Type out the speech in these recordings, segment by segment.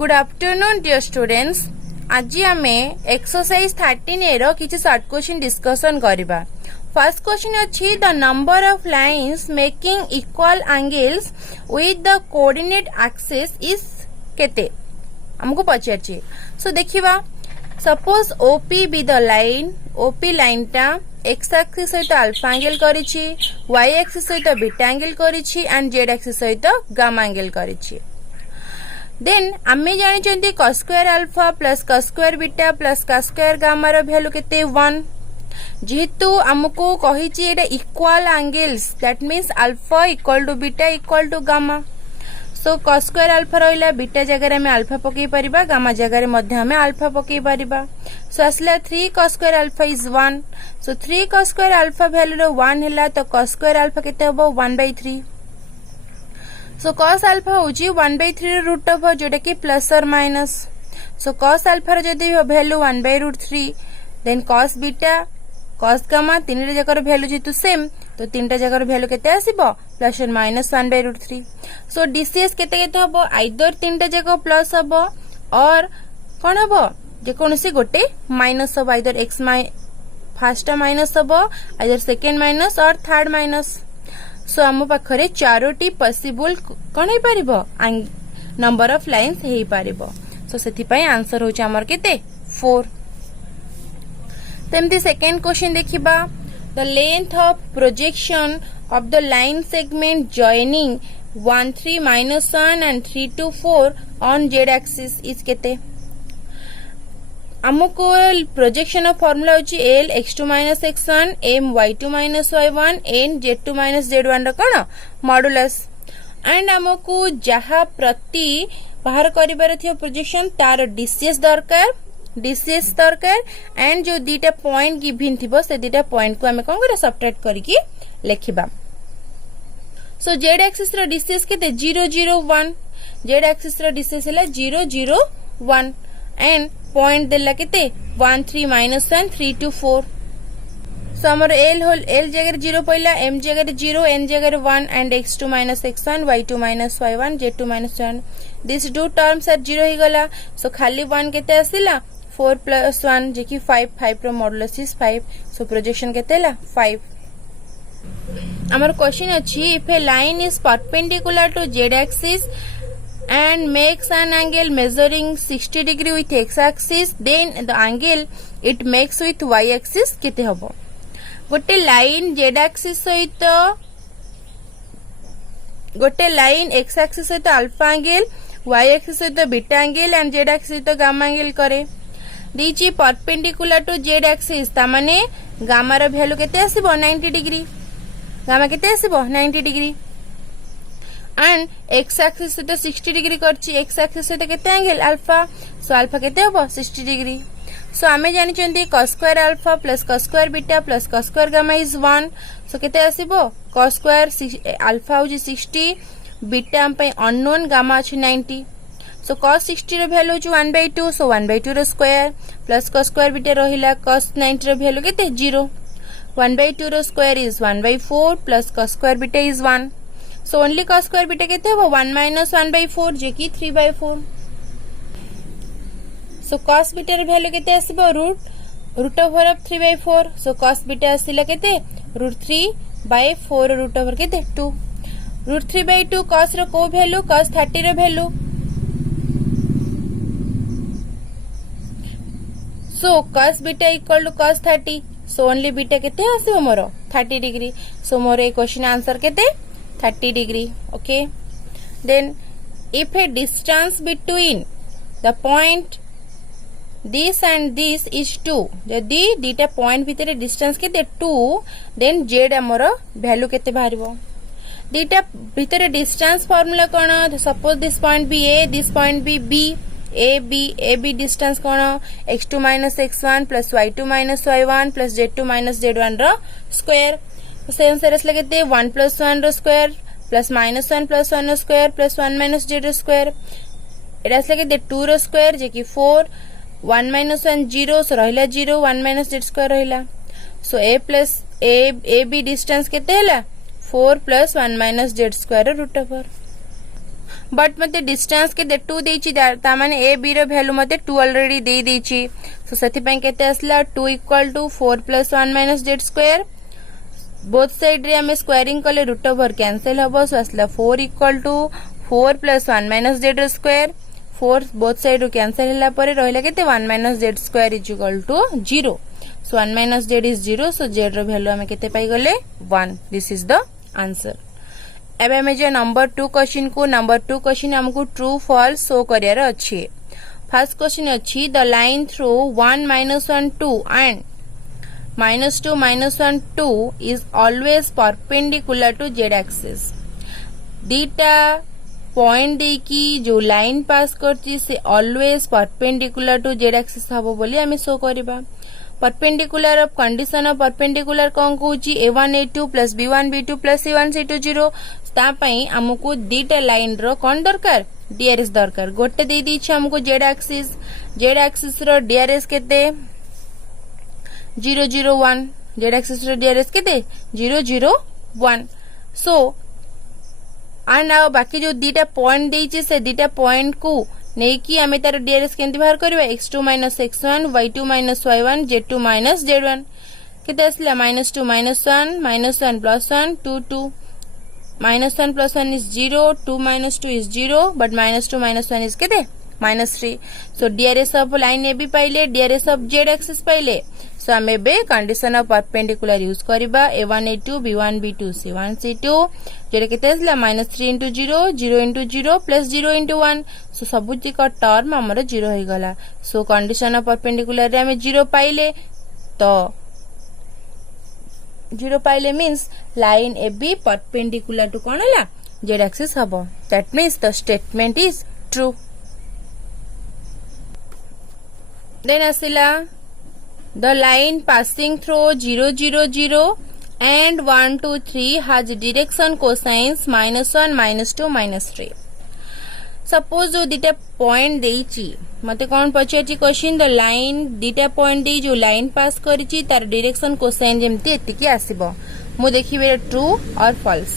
Good afternoon dear students. आज आम exercise 13 रो किसी शॉर्ट क्वेश्चन डिस्कशन करबा। फर्स्ट क्वेश्चन अच्छी the number of lines making equal angles with the coordinate axis is केते हमको पचार। सो देखिबा suppose OP be the line OP line टा एक्स एक्सिस सहित अल्फा एंगल करिछि, वाई एक्सिस सहित बीटा एंगल करिछि एंड जेड एक्सिस सहित गामा एंगल करिछि। देन आमे जानिचंती cos square alpha plus cos square beta plus cos square gamma रो value केते 1। जेहेतु हमको कहिछि एटा equal angles that means alpha equal to beta equal to gamma. So cos square alpha रहिला बीटा जगह में अल्फा पकई परिबा, गामा जगह मध्य हमें अल्फा पकई परिबा। सो असला 3 cos square alpha is 1। So 3 cos square alpha value रो 1 हैला तो cos स्क्वायर अल्फा केते हबो 1/3। सो cos अल्फा होची 1/3 रूट ऑफ जोटा कि प्लस और माइनस। सो cos अल्फा रो जदी value 1/√3 then cos beta cos gamma तीन रे जकर वैल्यू जेतु सेम तो तीनटा जकर वैल्यू केते आसीबो प्लस और माइनस 1/√3। सो डीसीएस केते केते हबो आइदर तीनटा जक प्लस हबो और कोन हबो जे कोनसी गोटे माइनस हबो, आइदर एक्स फर्स्ट माइनस हबो आइदर सेकंड माइनस और थर्ड माइनस। सो आम पाखरे चारोटी पॉसिबल कौन हो पारिबो नंबर ऑफ लाइन्स हे पारिबो। सो सेति पई आंसर होची हमर केते 4। तेमती सेकंड क्वेश्चन देखिबा the length of projection of the line segment joining 1 3 -1 and 3 2 4 on Z axis is केते। हमको प्रोजेक्शन ऑफ फॉर्मूला होची l x2 - x1 m y2 - y1 n z2 - z1 रो कोन मॉडुलस एंड हमको जहा प्रति बाहर करिबार थियो प्रोजेक्शन तार डीसीएस दरकार एंड जो दीटा पॉइंट गिवन थिबो से दीटा पॉइंट को हमें कोन करे सब्ट्रैक्ट करके लिखिबा। सो जेड एक्सिस रो डीसीएस केते 0 0 1 जेड एक्सिस रो डीसीएस हला 0 0 1 एंड पॉइंट देला केते 1 3 -1 3 2 4। सो हमर l जगह 0 पइला m जगह 0 n जगह 1 and x2 - x1 y2 - y1 z2 - z1 this two terms are 0 ही गला। सो खाली 1 केते आसिला 4 + 1 जे कि 5 रो मॉडुलस इज 5। सो प्रोजेक्शन केते ला 5। हमर क्वेश्चन अछि if a line is perpendicular to z axis and makes an angle measuring 60 degree with x axis then the angle it makes with y axis केते हबो। गोटे लाइन z axis सहित गोटे line x axis सहित alpha angle y axis सहित beta angle and z axis सहित gamma angle करे दीची perpendicular to z axis ता माने गामा रो वैल्यू केते आसीबो 90 डिग्री, गामा केते आसीबो 90 डिग्री एंड एक्स एक्सिस से 60 डिग्री करछि एक्स एक्सिस से केते एंगल अल्फा। सो अल्फा केते हबो 60 डिग्री। सो आमे जानि चंदी cos square alpha plus cos square beta plus cos square gamma is 1। सो केते आसीबो cos स्क्वायर अल्फा होजी 60 बीटा हम पे अननोन गामा अछि 90। सो cos 60 रो वैल्यू होची 1/2 सो 1/2 रो square plus cos square beta रहिला cos 90 रो वैल्यू केते 0 1/2 रो square is 1/4 plus cos square beta is 1। So only cos square beta केते हो 1 - 1/4 जे कि 3/4। सो cos बीटा रे वैल्यू केते आसीबो root over of 3/4। So cos beta आसीला केते √3/4 रूट ओवर केते 2 √3/2 cos रो को वैल्यू cos 30 रो value. So cos beta equal to cos 30 so only beta केते आसीबो मोर 30 डिग्री। सो मोर ए क्वेश्चन आंसर केते 30 degree. Okay, then if a distance between the point this and this is 2 जदि दीटा पॉइंट भितर डिस्टेंस केते 2 देन z हमर वैल्यू केते बाहरिबो। दीटा भितर डिस्टेंस फार्मूला कोन suppose this point be a this point be b a b distance कोन x2 - x1 plus y2 - y1 plus z2 - z1 रो स्क्वायर। सेम सेरस लगेते 1 + 1 रो स्क्वायर प्लस -1 + 1 रो स्क्वायर प्लस 1 - z रो स्क्वायर एडास लगेते 2 रो स्क्वायर जे कि 4 1 - 1 0 सो रहिला 0 1 - z स्क्वायर रहिला। So a plus a b distance केते हैला 4 + 1 - z square root over. But मते डिस्टेंस के 2 देछि ता माने ए बी रो वैल्यू मते 2 ऑलरेडी दे देछि सो सेति पय केते असला 2 equal to 4 plus 1 minus z square both side रे हमें स्क्वायरिंग कले रूट ओवर कैंसिल हबो सो असला 4 equal to 4 plus 1 minus z square 4 both side रो कैंसिल हला परे रहला केते 1 minus z square is equal to 0 so 1 minus z is 0 so z रो वैल्यू हमें केते पाई गले 1 दिस इज द आंसर। एबे हमें जे नंबर 2 क्वेश्चन को नंबर 2 क्वेश्चन हमको ट्रू फॉल्स शो करियार अछि। फर्स्ट क्वेश्चन अछि the line through 1 minus 1 2 and -2 -1 2 is always perpendicular to z axis। दीटा पॉइंट दे की जो लाइन पास करची से always perpendicular to z axis हबो बोली हमें शो करबा। Perpendicular of condition of perpendicular कोन कहूची a1 a2 plus b1 b2 plus c1 c2 0 ता पई हमको दीटा लाइन रो कोन दरकार डीआरएस दरकार। गोटे दे दी छ हमको z axis रो डीआरएस केते 0 0 1 z axis रो डीआरएस केते 0 0 1 सो एंड आ बाकी जो दीटा पॉइंट देछि से दीटा पॉइंट को नहीं कि आमे तार डीआरएस केंति बाहर करबा x2 x1 y2 y1 z2 z1 केते असला -2 -1 1 plus 1 2 2 -1 plus 1 is 0 2 minus 2 is 0 but -2 -1 is केते -3 so DRS of line A B पाइले डीआरएस ऑफ z एक्सिस पाइले सो आमे बे कंडीशन ऑफ परपेंडिकुलर यूज करबा a1 a2 b1 b2 c1 c2 जेरे केते असला -3 into 0 0 into 0 plus 0 into 1 सो सबुजी का टर्म हमर 0 होई गला सो कंडीशन ऑफ परपेंडिकुलर रे हमें 0 पाइले तो 0 पाइले means line A B perpendicular to कोन हला z एक्सिस हबो that means the statement is true. Then असला the line passing through 0 0 0 and 1 2 3 has direction cosines -1 -2 -3। Suppose जो दीटा पॉइंट देछि मते कोन पछेटी क्वेश्चन द लाइन दीटा पॉइंट दे जो लाइन पास करिछि तार डायरेक्शन कोसाइन जेमति एतिकी आसीबो मु देखिबे ट्रू और फॉल्स।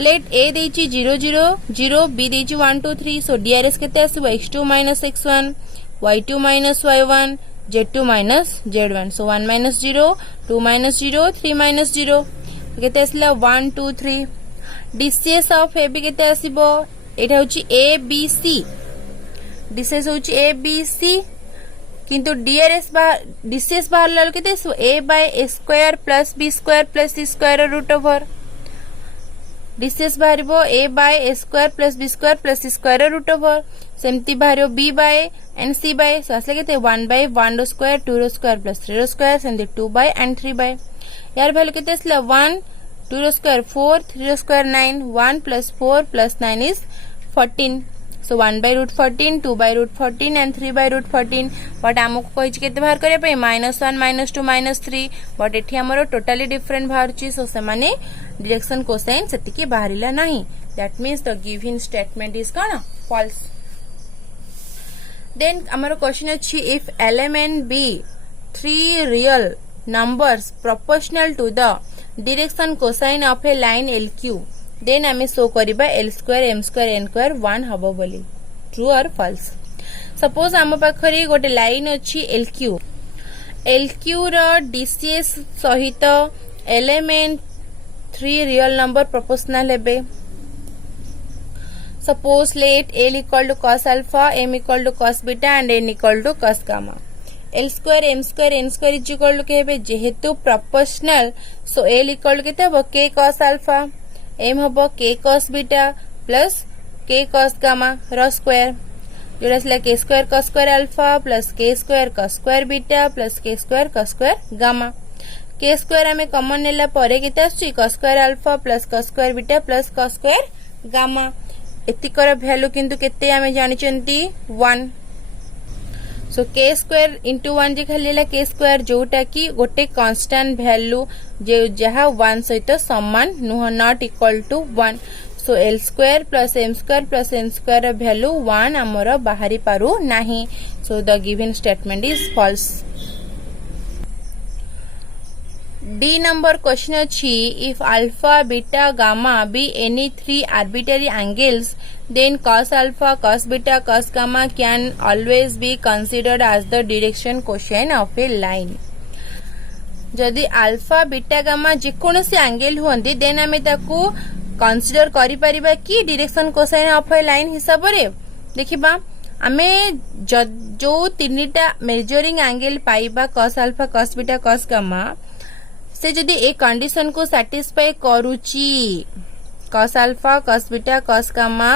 लेट ए देछि 0 0 0 बी देछि 1 2 3 सो डीआरएस केते आसीबो x2 x1 y2 y1 z2 z1 so 1 0 2 0 3 0 केते आसला 1 2 3 डीसीएस ऑफ ए बी केते आसीबो एटा होची ए बी सी डीसीएस होची ए बी सी किंतु डीआरएस बा डीसीएस बाहर लाल केते सो a by a square plus b square plus c square root over DCS बाहरिबो a by a square plus b square plus c square root over सेमती बाहरियो b by and c by सो असले केते 1 by 1 रो square 2 रो square plus 3 रो square सेमती 2 by and 3 by यार वैल्यू केते असला 1 2 रो स्क्वायर 4 3 रो square 9 1 plus 4 plus 9 is 14 so 1 by root 14 2 by root 14 and 3 by root 14 but हमको कहि छी केते बाहर करे पई -1 -2 -3 बट एठी हमरो टोटली डिफरेंट बाहर छी सो से माने डायरेक्शन कोसाइन सेति के बाहरिला नाही that means the given statement is कोन फॉल्स। देन हमारा क्वेश्चन अछि if element be 3 real numbers proportional to the direction cosine of a line LQ देन हमें शो करिबा L2 M2 N2 1 हबो बोली ट्रू और फॉल्स। सपोज हम पाखरे गोटे लाइन अछि LQ रो डीसीएस सहित एलिमेंट 3 रियल नंबर प्रोपोर्शनल हेबे। Suppose let L equal to cos alpha, M equal to cos beta and N equal to cos gamma. L square, M square, N square is equal to केबे जेहेतु proportional so L equal to केते हबो K cos alpha, M हबो K cos beta plus K cos gamma रो square जोरा असला K square cos square alpha plus K square cos square beta plus K square cos square gamma। K square हमें common नेला परे केते आछी cos square alpha plus cos square beta plus cos square gamma एतिकर value किंतु केते हमें जानि चंती 1 सो k स्क्वायर into 1 जे खालीला k स्क्वायर जोटा की गोटे कांस्टेंट वैल्यू जे जहा 1 सहित समान नुह not equal to 1 so l square plus m square plus n square value 1 हमर बाहरी पारु नाही so the given statement is false. डी नंबर क्वेश्चन अच्छी if alpha beta gamma be any three arbitrary angles then cos alpha cos beta cos gamma can always be considered as the direction cosine of a line जदि alpha beta gamma जेकोसी angle हुंदी then आमे ताकू consider करि परिबा कि direction cosine of a line हिसाब रे देखिबा आमे जो तीनटा मेजरिंग एंगल पाइबा cos alpha cos beta cos gamma से जदि ए कंडीशन को सैटिस्फाई करूची cos alpha cos beta cos gamma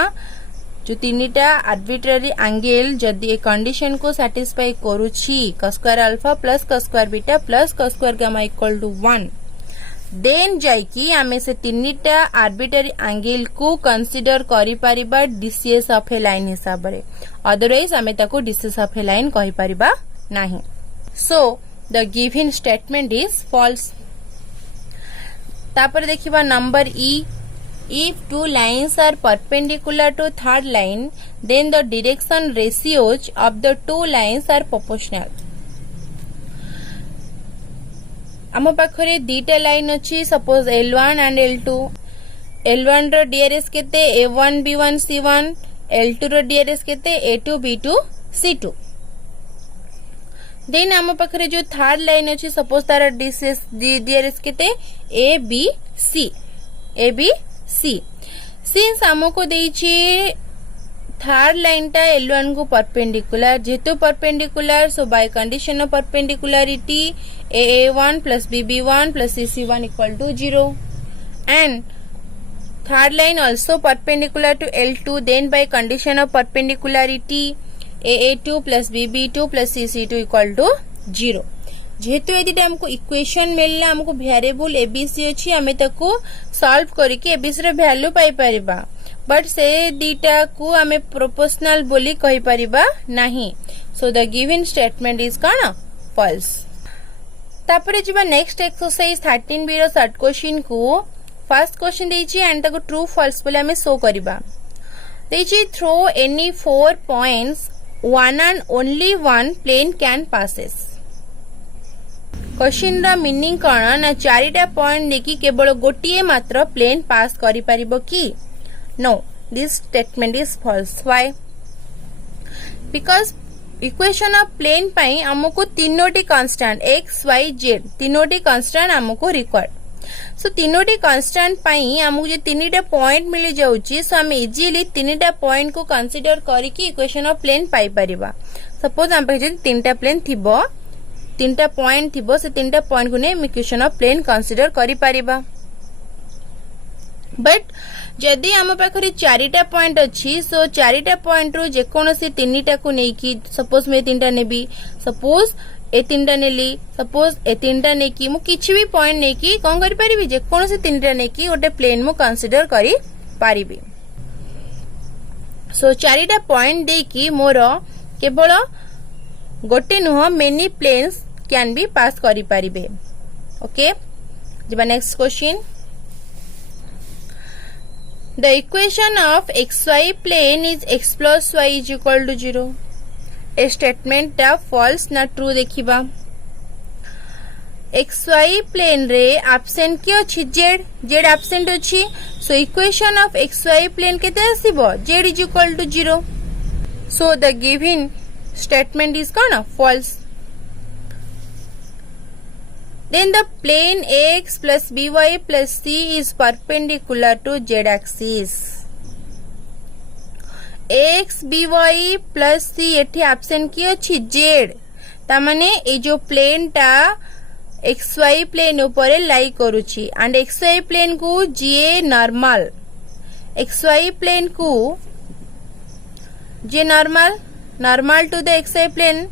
जो तीनटा आर्बिट्ररी एंगल जदि ए कंडीशन को सैटिस्फाई करूची cos square alpha plus cos square beta plus cos square gamma equal to 1 then जाइकी आमे से तीनटा आर्बिट्ररी एंगल को कंसीडर करि परिबा डीसीएस ऑफ ए लाइन हिसाब रे अदरवाइज आमे ताको डीसीएस ऑफ ए लाइन कहि परिबा नाही so the given statement is false तापर देखिबा नंबर ई if two lines are perpendicular to third line then the direction ratios of the two lines are proportional आम पाखरे दीटा लाइन अच्छी suppose L1 and L2 L1 रो DRS केते A1 B1 C1 L2 रो DRS केते A2 B2 C2 then आम पाखरे जो थर्ड लाइन अच्छी सपोज तार डीआरएस केते A B C सिंस हमको देइछि थर्ड लाइन टा L1 को परपेंडिकुलर जेहेतु perpendicular so by condition of perpendicularity AA1 plus BB1 plus CC1 equal to 0 and third line also perpendicular to L2 then by condition of perpendicularity AA2 plus BB2 plus CC2 equal to 0 जेहेतु यदि हमको equation मिलला हमको variable ABC अछि हमें ताको solve करके ABC रे वैल्यू पाई परिबा बट से दीटा को हमें प्रोपोर्शनल बोली कहि परिबा नाही so the given statement is कोन फॉल्स तापरे जिबा नेक्स्ट एक्सरसाइज 13b रो शॉर्ट क्वेश्चन को फर्स्ट क्वेश्चन देछि एंड ताको ट्रू फॉल्स बोली हमें शो करबा देछि through any 4 points one and only one plane can passes question रा मीनिंग कौन ना चारिटा पॉइंट देखि केवल गोटिए मात्र प्लेन पास करि परिबो की no this statement is false why because equation of plane पई हमको तीनोटी कांस्टेंट x y z तीनोटी कांस्टेंट हमको रिक्वायर्ड सो तीनोटी कांस्टेंट पई हमको जे तीनटा पॉइंट मिल जाउची सो हम इजीली तीनटा पॉइंट को कंसीडर करिकि इक्वेशन ऑफ प्लेन पाई परिबा सपोज हम पे जे तीनटा प्लेन थिबो तीनटा पॉइंट थिबो से तीनटा पॉइंट को ने इक्वेशन ऑफ प्लेन कंसीडर करि परिबा बट जदि हम पाखरे चारिटा पॉइंट अछि सो चारिटा पॉइंट रो जे कोनोसी तीनटा को नै कि सपोज मे तीनटा नेबी सपोज ए तीनटा नेली सपोज ए तीनटा नै कि मु किछि भी पॉइंट नै कि कोन करि परिबी जे कोनोसी तीनटा नै कि ओटे प्लेन मु कंसीडर करि परिबी सो चारिटा पॉइंट दे कि मोर केवल गोटे नुह many planes can be pass करि परिबे ओके जिबा next question the equation of xy plane is x plus y is equal to 0 ए स्टेटमेंट टा फॉल्स ना ट्रू देखिबा xy प्लेन रे एब्सेंट के अछि z एब्सेंट अछि so equation of xy plane केते आसीबो z is equal to 0 so the given statement is gonna false then the plane x plus by plus c is perpendicular to z axis x by plus c एठी absent की अछि z ता माने ए जो plane टा xy plane ऊपर लाई करूची and xy plane को जे नॉर्मल xy प्लेन को जे normal to the xy plane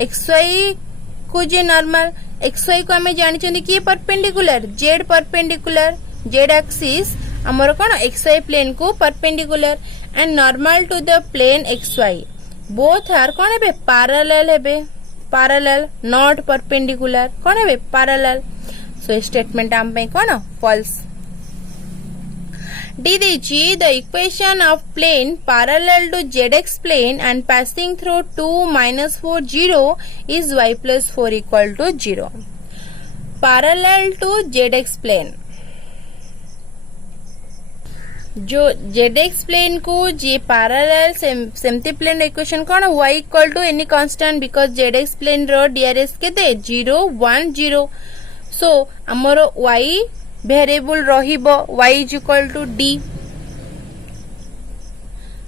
xy को जे नॉर्मल xy को हमें जानि चंदी कि perpendicular z perpendicular z axis हमर कोन xy प्लेन को perpendicular and normal to the plane xy both are कोन हेबे पैरेलल नॉट परपेंडिकुलर कोन हेबे पैरेलल सो स्टेटमेंट हम पे कोन फॉल्स D देछि the equation of plane parallel to zx plane and passing through 2 minus 4 0 is y plus 4 equal to 0 parallel to zx plane. जो zx plane को जे parallel सेमती plane equation कौन y equal to any constant because zx plane रो drs केते 0 1 0 so हमर y variable रहिबो y is equal to d.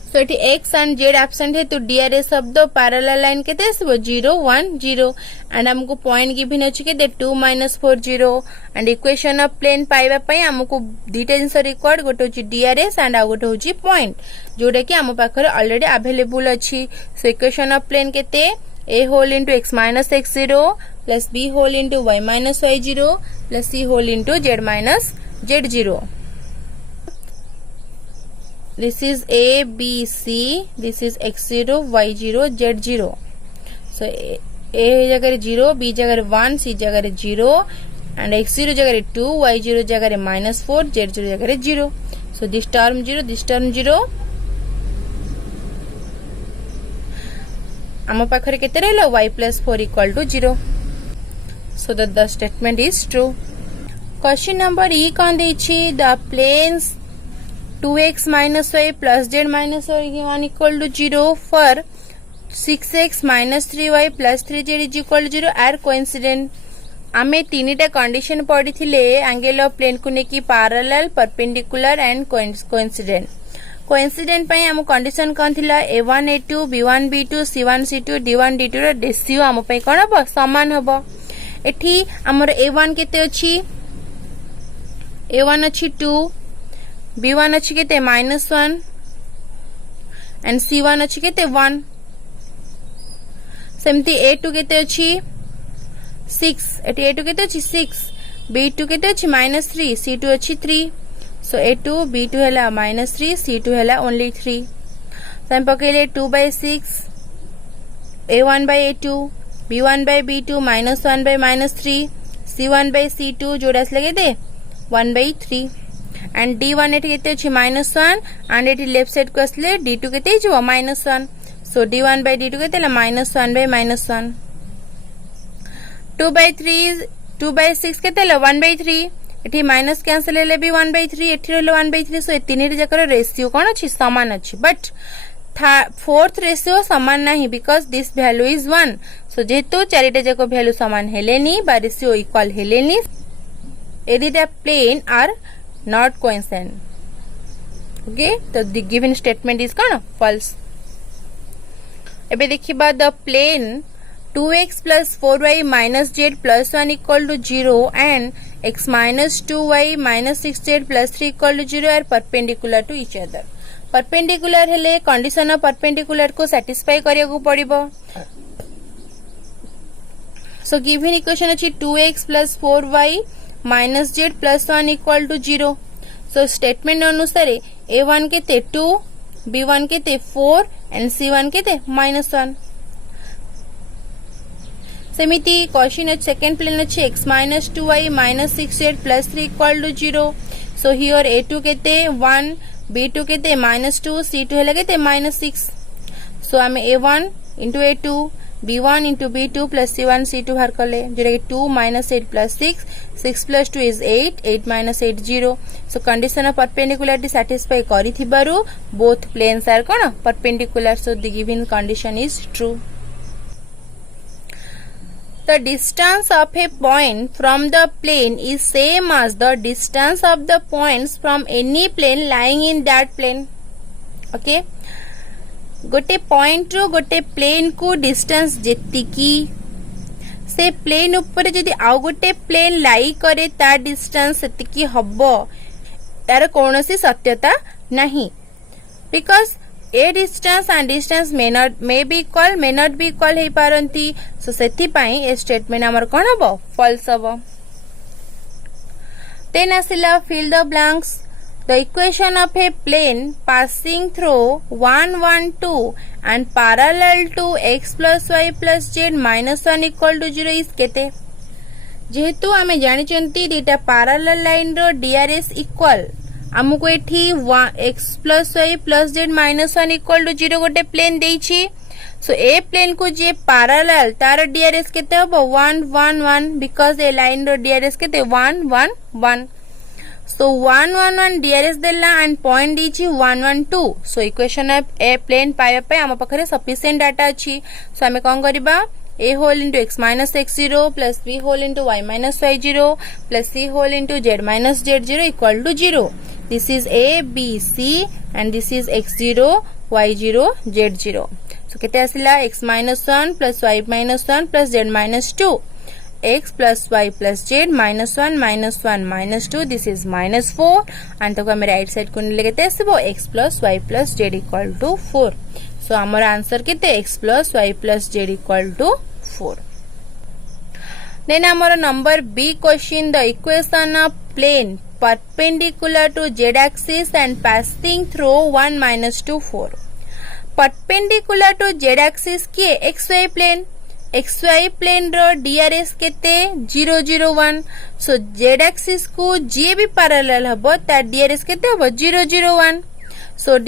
So it x and z absent है तो DRS of the parallel line केते आसबो 0 1 0 and हमको point given अछि के 2 4 0 and इक्वेशन ऑफ प्लेन पाइबा पई हमको दुटा जिंस रिक्वायर्ड गोटे होची DRS and आ गोटे होची पॉइंट जोडे कि हम पाखरे ऑलरेडी अवेलेबल अछि. सो इक्वेशन ऑफ प्लेन केते a whole into x minus x0 plus b whole into y minus y0 plus c whole into z minus z0. This is A, B, C. This is x0, y0, z0. So A जगह 0, B जगह 1, C जगह 0, and x0 जगह 2, y0 जगह -4, z0 जगह 0. So this term 0, this term 0. आम पाखरे केते रहला y plus 4 equal to 0. So that the statement is true. Question number E कौन देछि the planes 2x minus y plus z minus y equal to 0 for 6x minus 3y plus 3z is equal to 0 are coincident. आमे तीनिटा condition पढ़ी थिले angle of plane को नेकी parallel perpendicular and coincident. Coincident पई हम condition कोन थिला a1 a2 b1 b2 c1 c2 d1 d2 row ratio हम पई कोन हबो समान हबो. एठी हमर a1 केते अछि a1 अछि 2 b1 अच्छी केते -1 and c1 अच्छी केते 1. सेमती a2 केते अच्छी 6 एटी a2 केते अच्छी 6 b2 केते अच्छी -3 c2 अच्छी 3. सो a2 b2 हैला -3 c2 हैला ओनली 3. तम पकेले 2/6 a1 by a2 b1 by b2 -1 by -3 c1 by c2 जोड़ास लगे दे 1/3 and d1 एटी केते अछि -1 and एटी लेफ्ट साइड को असले d2 केते हिजो -1. सो d1 by d2 केते ला -1 by -1. 2/6 केते ला 1/3 एटी माइनस कैंसिल हेले भी 1/3 एटी रहलो 1/3. सो ए तीनटी जकर रेशियो कोन अछि समान अछि बट फोर्थ रेशियो समान नाही because this value is 1. So जेतो चारिटा जक वैल्यू समान हेलेनी बा रेशियो इक्वल हेलेनी एदिटा plane are not coincident. Okay, so the given statement is कौन false. एबे देखिबा the plane 2x plus 4y minus z plus 1 equal to 0 and x minus 2y minus 6z plus 3 equal to 0 are perpendicular to each other. Perpendicular हेले condition of perpendicular को satisfy करिया को पड़िबो. So given equation अछि 2x plus 4y minus z plus 1 equal to 0. So statement अनुसार a1 केते 2 b1 केते 4 and c1 केते -1. सेमिति question second plane अछि x minus 2y minus 6z plus 3 equal to 0. So here a2 केते 1 b2 केते -2 c2 हेला केते -6. So हम a1 into a2 b1 into b2 plus c1 c2 हर कले जेटा कि 2 minus 8 plus 6 6 plus 2 is 8 8 minus 8 0. So condition of perpendicularity satisfy करी थिबारु both planes are cone perpendicular. So the given condition is true. The distance of a point from the plane is same as the distance of the points from any plane lying in that plane. Okay, गोटे point रो गोटे plane को distance जेतिकी से plane ऊपर जदि आउ गोटे plane लाई करे ता डिस्टेंस सेतिकी हबो तार कोनोसी सत्यता नहीं because a distance and distance may be equal may not be equal हे पारंती. सो सेति पई ए स्टेटमेंट हमर कोन हबो फॉल्स हबो. देन आसिला fill the blanks. The equation of a plane passing through 1 1 2 and parallel to x plus y plus z minus 1 equal to 0 is केते. जेहेतु आमे जानि चंती दिटा parallel line रो DRS equal हमको एठी x plus y plus z minus 1 equal to 0 गोटे plane देइछि सो ए plane को जे parallel तार DRS केते हबो 1 1 1 बिकॉज ए लाइन रो डीआरएस केते 1 1 1 सो 1 1 1 डीआरएस देला एंड पॉइंट दीची 1 1 2 so equation of a plane पाइबा पे हम पाखरे सफिशिएंट डाटा अछि सो हमें कोन करबा a whole into x minus x0 plus b whole into y minus y0 plus c whole into z minus z0 equal to 0. This is a, b, c and this is x0, y0, z0. So केते आसिला x minus 1 plus y minus 1 plus z minus 2. x plus y plus z minus 1 minus 2 this is minus 4 and तको हम right side को निले केते आसीबो x plus y plus z equal to 4. So आमर answer केते x plus y plus z equal to 4. Then आमर number B question, the equation of plane perpendicular to z axis and passing through 1 minus 2 4. Perpendicular to z axis किए xy plane, xy plane रो DRS केते 0 0 1. So z axis को जे भी parallel हबो ता DRS केते हबो 0 0 1. सो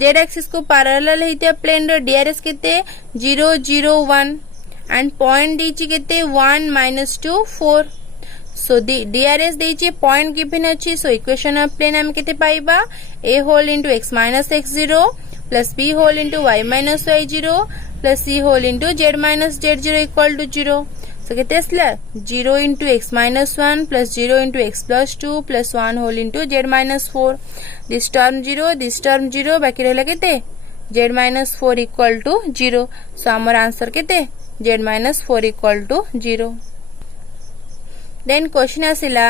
z axis को पैरेलल हेते प्लेन रो DRS केते 0 0 1 एंड पॉइंट दीची केते 1 minus 2 4. सो DRS दीची पॉइंट गिवन अछि सो इक्वेशन ऑफ प्लेन हम केते पाइबा a whole into x minus x0 plus b whole into y minus y0 plus c whole into z minus z0 equal to 0. So केते असला 0 into x minus 1 plus 0 into x plus 2 plus 1 whole into z minus 4. This term 0 बाकी रहला केते z minus 4 equal to 0. So हमर answer केते z minus 4 equal to 0. Then question आसिला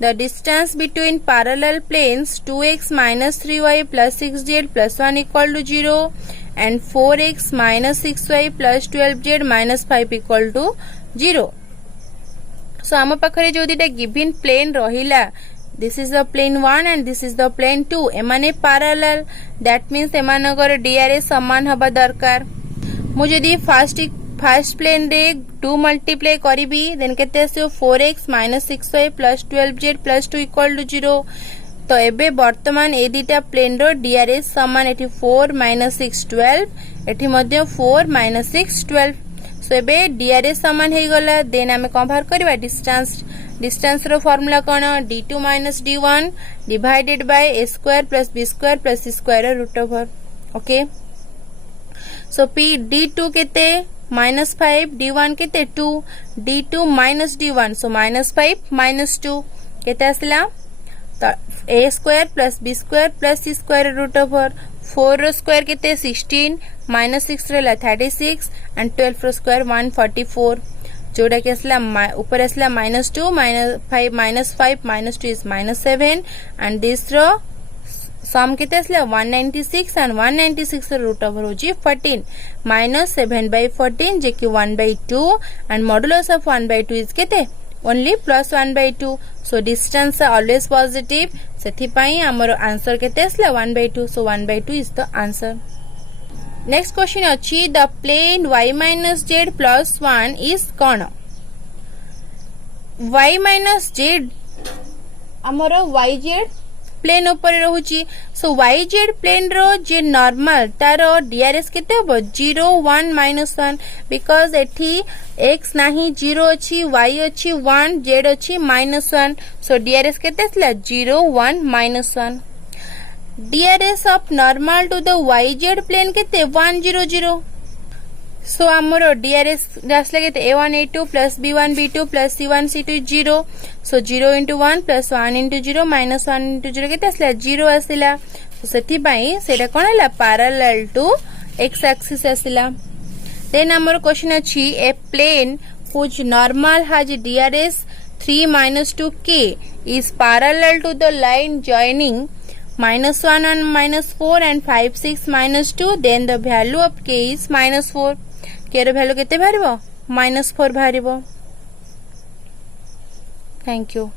the distance between parallel planes 2x minus 3y plus 6z plus 1 equal to 0 and 4x minus 6y plus 12z minus 5 equal to 0. So आम पाखरे जो दिटा given plane रहिला this is the plane 1 and this is the plane 2 एमाने parallel that means एमानकर DRS समान हबा दरकार. मु जदी फर्स्ट प्लेन रे 2 मल्टीप्लाई करिबी देन केते आसियो 4x minus 6y plus 12z plus 2 equal to 0. तो एबे वर्तमान ए दिटा प्लेन रो DRS समान एठी 4 minus 6 12 एठी मध्ये 4 minus 6 12. सो एबे DRS समान हे गला देन हमें कंपेयर करबा distance row formula cone d2 minus d1 divided by a square plus b square plus c square root over. Okay so p d2 केते minus 5 d1 केते 2 d2 minus d1 so minus 5 minus 2 केते आसला तो a square plus b square plus c square root over 4 row square केते 16 minus 6 रहला 36 and 12 row square 144 जोड़ा के असला ऊपर असला -2 -5 -2 is -7 and this रो सम केते असला 196 and 196 रो रूट ओवर होजी 14 -7 by 14 जे कि 1/2 and modulus of 1/2 is केते only plus 1/2. So distance are always positive. सेथि पई हमर आंसर केते असला 1/2. So 1/2 is the answer. Next question अछि the plane y minus z plus 1 is cone. y minus z हमर yz प्लेन ऊपर रहउची. सो yz plane रो जे normal तारो DRS केते हो 0 1 -1 बिकॉज एठी x नाही 0 अछि y अछि 1 z अछि -1 सो DRS केते असला 0 1 -1. DRS of normal to the yz plane केते 1 0 0. सो आमरो DRS आसला केते a1 a2 plus b1 b2 plus c1 c2 0. सो 0 into 1 plus 1 into 0 minus 1 into 0 केते आसला 0 आसिला. सो सेति पई सेटा कोन हला parallel to x axis आसिला. देन आमरो क्वेश्चन अछि a plane whose normal has DRS 3 minus 2k is parallel to the line joining -1 and -4 and 5 6 -2 then the value of k is -4. k रो वैल्यू केते बाहरिबो -4 बाहरिबो. Thank you.